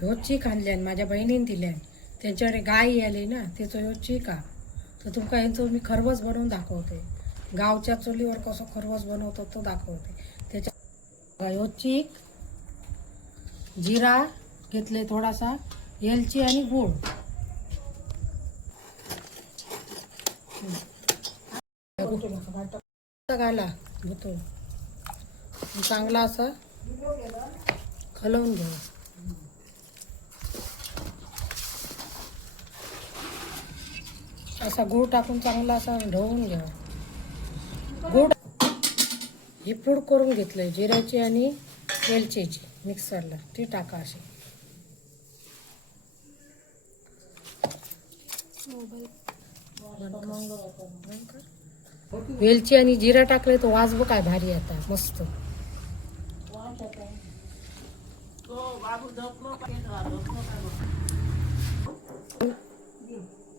ह्यो चीक आणल्यान माझ्या बहिणीन दिल्यान. त्यांच्याकडे गाय आली ना त्याचं ह्यो चीक हा. तर तुमका ह्यांचं मी खरवस बनवून दाखवते. गावच्या चुलीवर कसं खरवस बनवतो तो दाखवते. त्याच्या ह्यो चीक, जिरा घेतले, थोडासा वेलची आणि गूळ. घाला भुतून चांगला असा हलवून घ्या. असा गूळ टाकून चांगला असा ढवळून घ्या. गूळ ही पूड करून घेतलंय जिऱ्याची आणि वेलचीची मिक्सरला, ती टाका अशी. वेलची आणि जिरा टाकले तर वास बघ काय भारी आता मस्त.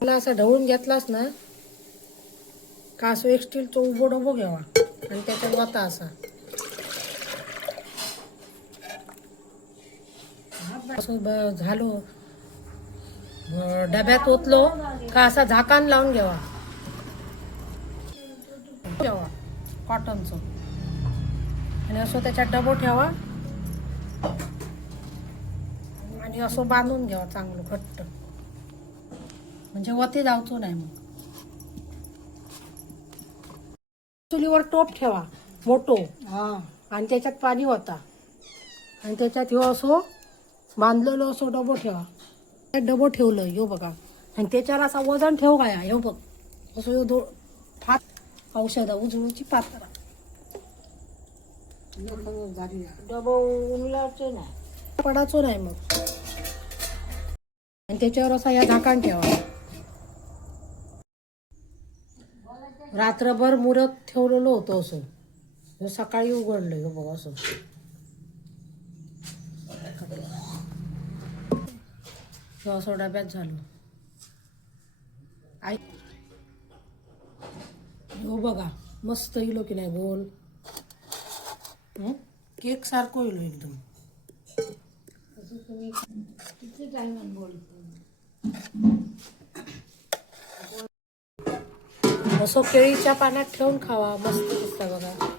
मला असं ढवळून घेतलास ना का असं एक स्टीलचं उभं डबो घ्यावा आणि त्याच्यात वाता असा असं झालो. डब्यात ओतलो का असा झाकण लावून घ्यावा कॉटनचं आणि असं त्याच्यात डबो ठेवा आणि असं बांधून घ्यावा चांगलं घट्ट, म्हणजे वती जावचो नाही. मग चुलीवर टोप ठेवा मोठो आणि त्याच्यात पाणी होता आणि त्याच्यात ह्यो असो बांधलेलो असो डबो ठेवा. डबो ठेवलं ह्यो बघा आणि त्याच्यावर असा वजन ठेव काय ह्यो बघ असं ह्यो फात औषधा उजळूची पात्रा डबो उमलाचे नाही पडाचो नाही. मग आणि त्याच्यावर असा या झाकण ठेवा. रात्रभर मुरत ठेवलेलं होतं असं, सकाळी उघडलं हो बघ असं. असं डब्यात झालं. आई हो बघा मस्त इलो की नाही गोल, केक सारखं इलो एकदम. असं केळीच्या पाण्यात ठेवून खावा मस्त दिसतं बघा.